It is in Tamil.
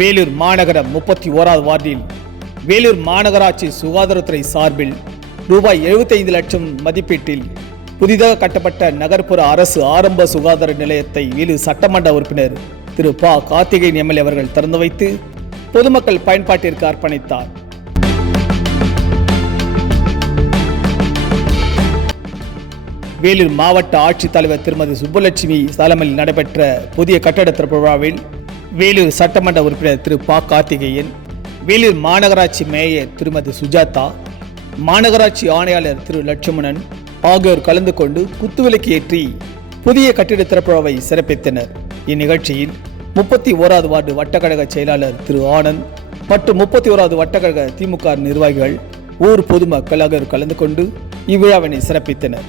வேலூர் மாநகரம் 31வது வார்டில் வேலூர் மாநகராட்சி சுகாதாரத்துறை சார்பில் ரூபாய் 75 லட்சம் மதிப்பீட்டில் புதிதாக கட்டப்பட்ட நகர்ப்புற அரசு ஆரம்ப சுகாதார நிலையத்தை வேலூர் சட்டமன்ற உறுப்பினர் திரு ப. கார்த்திகேயன் எம்எல்ஏ அவர்கள் திறந்து வைத்து பொதுமக்கள் பயன்பாட்டிற்கு அர்ப்பணித்தார். வேலூர் மாவட்ட ஆட்சித்தலைவர் திருமதி சுப்புலட்சுமி தலைமையில் நடைபெற்ற புதிய கட்டட திறப்பு விழாவில் வேலூர் சட்டமன்ற உறுப்பினர் திரு ப. கார்த்திகேயன், வேலூர் மாநகராட்சி மேயர் திருமதி சுஜாதா, மாநகராட்சி ஆணையாளர் திரு லட்சுமணன் ஆகியோர் கலந்து கொண்டு குத்துவிளக்கு ஏற்றி புதிய கட்டிட திறப்பு விழாவை சிறப்பித்தனர். இந்நிகழ்ச்சியில் 31வது வார்டு வட்டக்கழக செயலாளர் திரு ஆனந்த் மற்றும் 31வது வட்டக்கழக திமுக நிர்வாகிகள், ஊர் பொதுமக்கள் ஆகியோர் கலந்து கொண்டு இவ்விழாவினை சிறப்பித்தனர்.